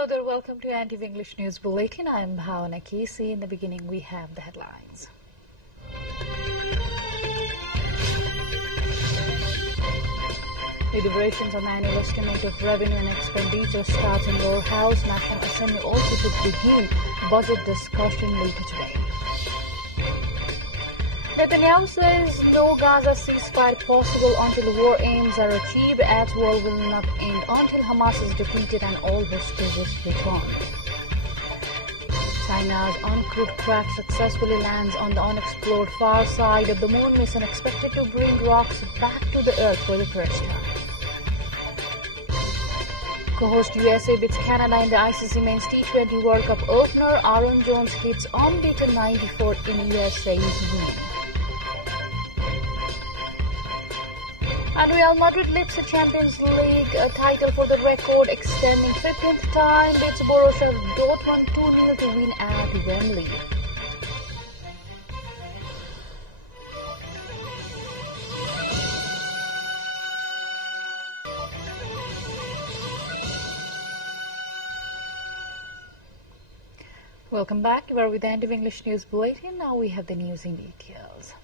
Hello there, welcome to NTV English News Bulletin. I am Bhavana Casey. In the beginning, we have the headlines. Deliberations on the annual estimate of revenue and expenditure starts in Lower House. National Assembly also to begin budget discussion later today. Netanyahu says no Gaza ceasefire possible until war aims are achieved, as war will not end until Hamas is defeated and all hostages returned. China's uncrewed craft successfully lands on the unexplored far side of the moon. Mission expected to bring rocks back to the Earth for the first time. Co-host USA beats Canada in the ICC Men's T20 World Cup opener. Aaron Jones hits unbeaten 94 in USA's win. And Real Madrid lifts the Champions League title for the record, extending 15th time, beats Borussia Dortmund 2-0 to win at Wembley. Welcome back. You are with the NTV English News Bulletin. Now we have the news in details.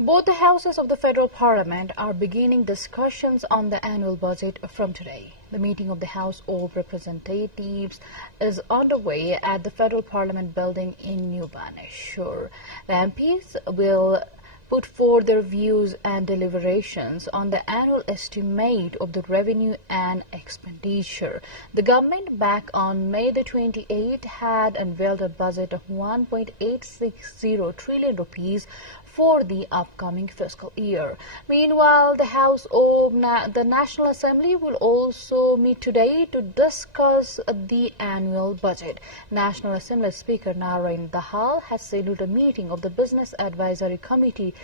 Both the houses of the federal parliament are beginning discussions on the annual budget from today. The meeting of the House of Representatives is underway at the federal parliament building in New Baneswar. The MPs will put forth their views and deliberations on the annual estimate of the revenue and expenditure. The government back on May the 28th had unveiled a budget of 1.860 trillion rupees for the upcoming fiscal year. Meanwhile, the House of the National Assembly will also meet today to discuss the annual budget. National Assembly Speaker Narayan Dahal has scheduled a meeting of the Business Advisory Committee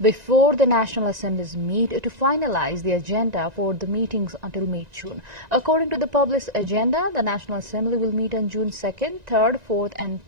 before the National Assembly's meet to finalize the agenda for the meetings until May-June. According to the published agenda, the National Assembly will meet on June 2nd, 3rd, 4th, and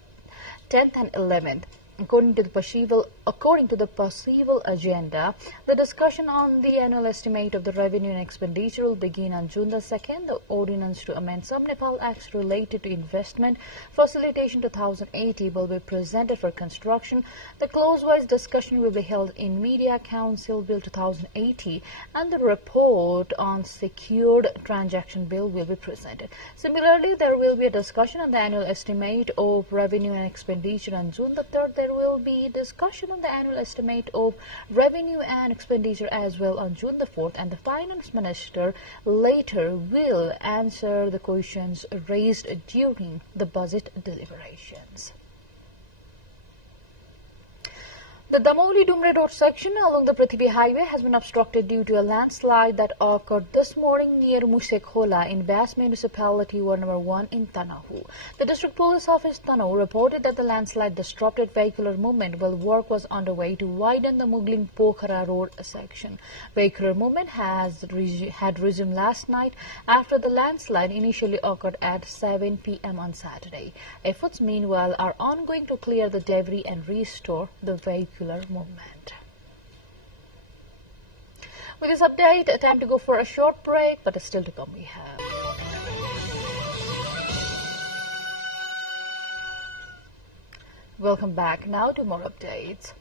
10th and 11th. According to the possible agenda, the discussion on the annual estimate of the revenue and expenditure will begin on June the 2nd. The ordinance to amend some Nepal acts related to investment facilitation 2080 will be presented for construction. The close-wise discussion will be held in Media Council Bill 2080, and the report on secured transaction bill will be presented. Similarly, there will be a discussion on the annual estimate of revenue and expenditure on June the 3rd. There will be discussion on the annual estimate of revenue and expenditure as well on June the 4th, and the Finance Minister later will answer the questions raised during the budget deliberations. The Damoli-Dumre road section along the Prithvi Highway has been obstructed due to a landslide that occurred this morning near Musekhola in Bas Municipality, Ward Number 1 in Tanahu. The District Police Office Tanahu reported that the landslide disrupted vehicular movement while work was underway to widen the Mugling Pokhara road section. Vehicular movement had resumed last night after the landslide initially occurred at 7 p.m. on Saturday. Efforts meanwhile are ongoing to clear the debris and restore the vehicular movement. With this update, time to go for a short break, but still to come we have. Welcome back. Now to more updates.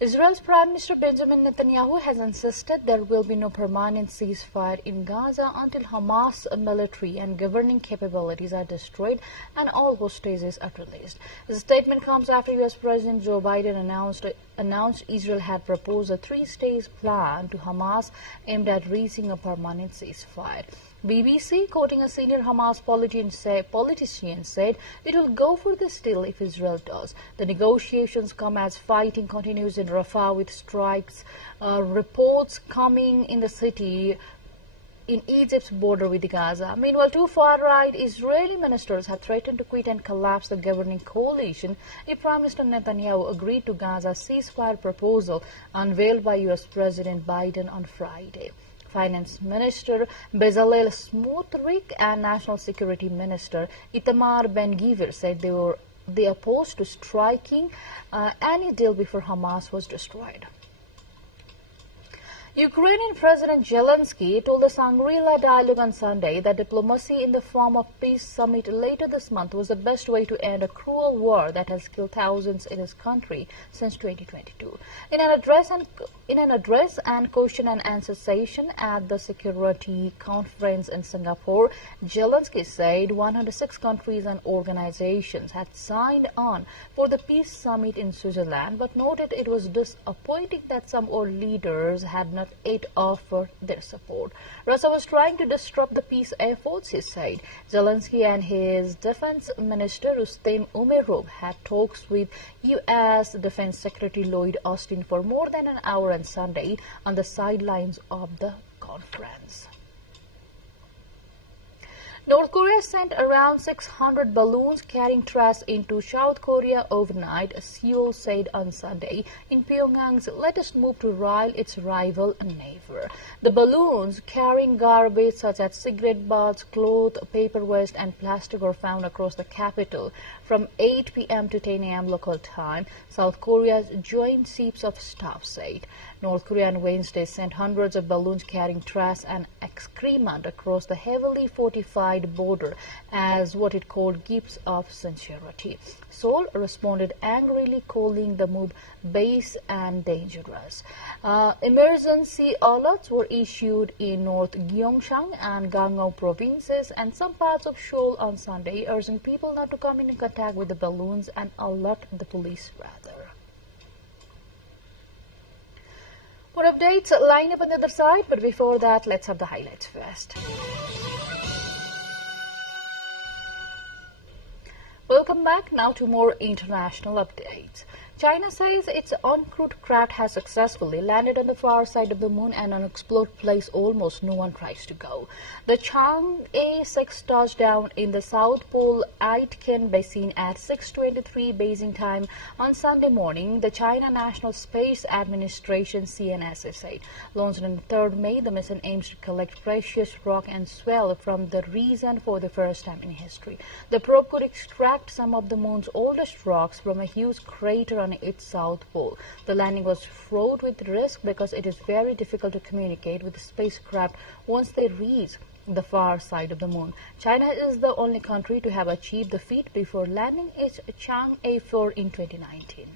Israel's Prime Minister Benjamin Netanyahu has insisted there will be no permanent ceasefire in Gaza until Hamas military and governing capabilities are destroyed and all hostages are released. The statement comes after U.S. President Joe Biden announced Israel had proposed a three-stage plan to Hamas aimed at reaching a permanent ceasefire. BBC, quoting a senior Hamas politician, said it will go for this deal if Israel does. The negotiations come as fighting continues in Rafah with strikes, reports coming in the city in Egypt's border with Gaza. Meanwhile, two far-right Israeli ministers have threatened to quit and collapse the governing coalition if Prime Minister Netanyahu agreed to Gaza's ceasefire proposal unveiled by U.S. President Biden on Friday. Finance Minister Bezalel Smotrich and National Security Minister Itamar Ben-Gvir said they opposed to striking any deal before Hamas was destroyed. Ukrainian President Zelensky told the Shangri-La dialogue on Sunday that diplomacy in the form of peace summit later this month was the best way to end a cruel war that has killed thousands in his country since 2022. In an address and question and answer session at the Security Conference in Singapore, Zelensky said 106 countries and organizations had signed on for the peace summit in Switzerland, but noted it was disappointing that some world leaders had not yet offered their support. Russia was trying to disrupt the peace efforts, he said. Zelensky and his defense minister Rustem Umerov had talks with U.S. Defense Secretary Lloyd Austin for more than an hour on Sunday on the sidelines of the conference. North Korea sent around 600 balloons carrying trash into South Korea overnight, Seoul said on Sunday, in Pyongyang's latest move to rile its rival neighbor. The balloons carrying garbage such as cigarette butts, cloth, paper waste and plastic were found across the capital from 8 p.m. to 10 a.m. local time, South Korea's Joint Chiefs of Staff said. North Korea on Wednesday sent hundreds of balloons carrying trash and excrement across the heavily fortified border as what it called gifts of sincerity. Seoul responded angrily, calling the move base and dangerous. Emergency alerts were issued in North Gyeongsang and Gangwon provinces and some parts of Seoul on Sunday, urging people not to come in contact with the balloons and alert the police rather. More updates line up on the other side, but before that, let's have the highlights first. Welcome back now to more international updates. China says its uncrewed craft has successfully landed on the far side of the moon, an unexplored place almost no one tries to go. The Chang'e 6 touched down in the South Pole Aitken Basin at 6:23 Beijing time on Sunday morning, the China National Space Administration CNSA said. Launched on 3rd May, the mission aims to collect precious rock and swell from the region for the first time in history. The probe could extract some of the moon's oldest rocks from a huge crater on its south pole. The landing was fraught with risk because it is very difficult to communicate with the spacecraft once they reach the far side of the moon. China is the only country to have achieved the feat before landing its Chang'e 4 in 2019.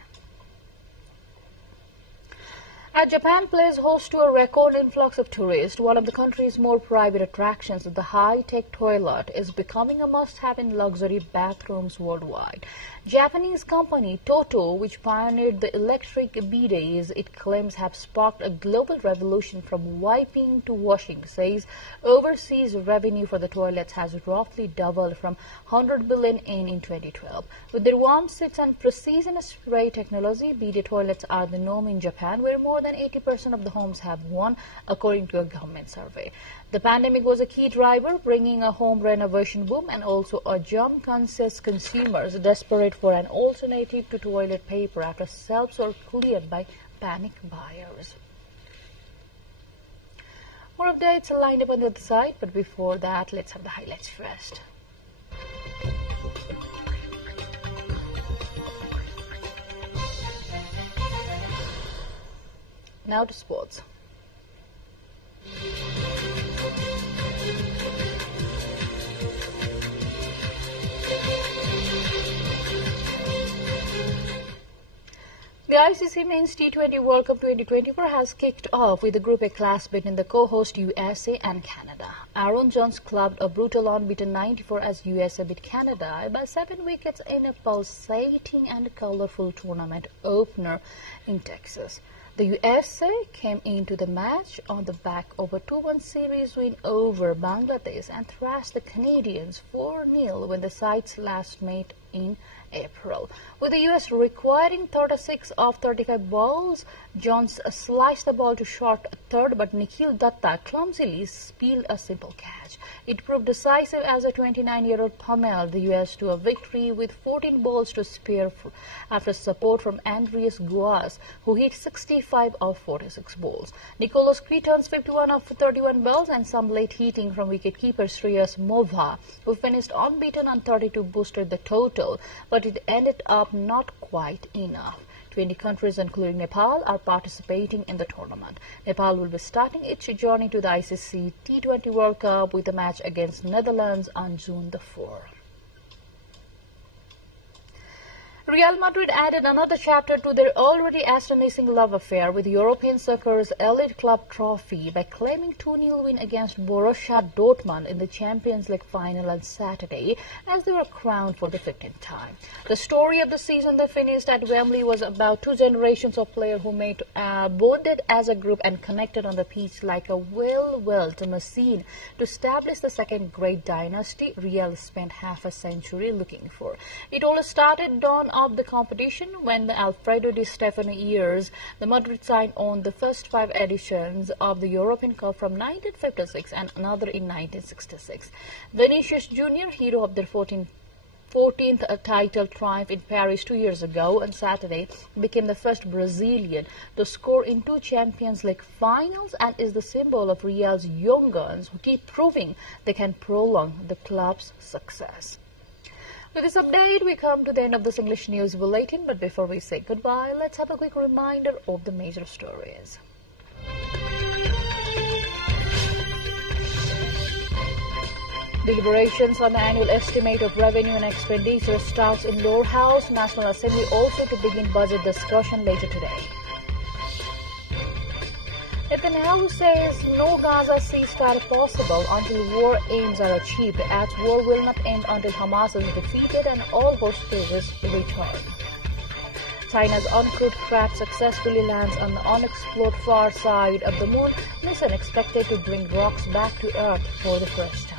As Japan plays host to a record influx of tourists, one of the country's more private attractions, the high-tech toilet, is becoming a must-have in luxury bathrooms worldwide. Japanese company Toto, which pioneered the electric bidets it claims have sparked a global revolution from wiping to washing, says overseas revenue for the toilets has roughly doubled from 100 billion yen in 2012. With their warm seats and precision spray technology, bidet toilets are the norm in Japan, where more than 80% of the homes have one, according to a government survey. The pandemic was a key driver, bringing a home renovation boom and also a germ-conscious consumers desperate for an alternative to toilet paper after shelves were cleared by panic buyers. More updates are lined up on the other side, but before that, let's have the highlights first. Now to sports. The ICC Men's T20 World Cup 2024 has kicked off with the Group A clash between the co-host USA and Canada. Aaron Jones clubbed a brutal unbeaten 94 as USA beat Canada by 7 wickets in a pulsating and colorful tournament opener in Texas. The USA came into the match on the back of a 2-1 series win over Bangladesh and thrashed the Canadians 4-0 when the sides last met in April. With the US requiring 36 of 35 balls, Jones sliced the ball to short third, but Nikhil Datta clumsily spilled a simple catch. It proved decisive as a 29-year-old pummeled the US to a victory with 14 balls to spare after support from Andreas Guas, who hit 65 of 46 balls. Nicholas Cretons 51 of 31 balls and some late hitting from wicketkeeper Shreyas Movha, who finished unbeaten on 32, boosted the total, but it ended up not quite enough. 20 countries, including Nepal, are participating in the tournament. Nepal will be starting its journey to the ICC T20 World Cup with a match against Netherlands on June the 4th. Real Madrid added another chapter to their already astonishing love affair with European soccer's elite club trophy by claiming 2-0 win against Borussia Dortmund in the Champions League final on Saturday as they were crowned for the 15th time. The story of the season that finished at Wembley was about two generations of players who made bonded as a group and connected on the pitch like a well-oiled machine to establish the second great dynasty Real spent half a century looking for. It all started dawn of the competition when the Alfredo Di Stefano years, the Madrid side owned the first 5 editions of the European Cup from 1956 and another in 1966. Vinicius Jr., hero of their 14th title triumph in Paris 2 years ago on Saturday, became the first Brazilian to score in 2 Champions League finals and is the symbol of Real's young guns who keep proving they can prolong the club's success. With this update, we come to the end of this English News Bulletin, but before we say goodbye, let's have a quick reminder of the major stories. Deliberations on the annual estimate of revenue and expenditure starts in Lower House, National Assembly also to begin budget discussion later today. Netanyahu says no Gaza ceasefire possible until war aims are achieved, as war will not end until Hamas is defeated and all hostages return. China's uncrewed craft successfully lands on the unexplored far side of the moon, mission expected to bring rocks back to Earth for the first time.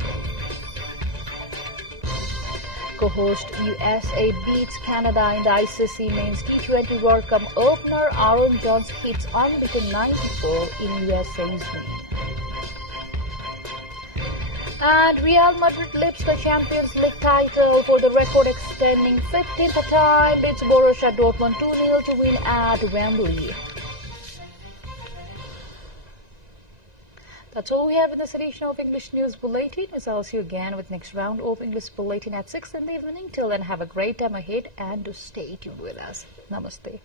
Co-host USA beats Canada in the ICC Men's T20 World Cup opener. Aaron Jones hits unbeaten 94 in USA's win. And Real Madrid lifts the Champions League title for the record-extending 15th time, beats Borussia Dortmund 2-0 to win at Wembley. That's all we have in this edition of English News Bulletin. I'll see you again with next round of English Bulletin at 6 in the evening. Till then, have a great time ahead and do stay tuned with us. Namaste.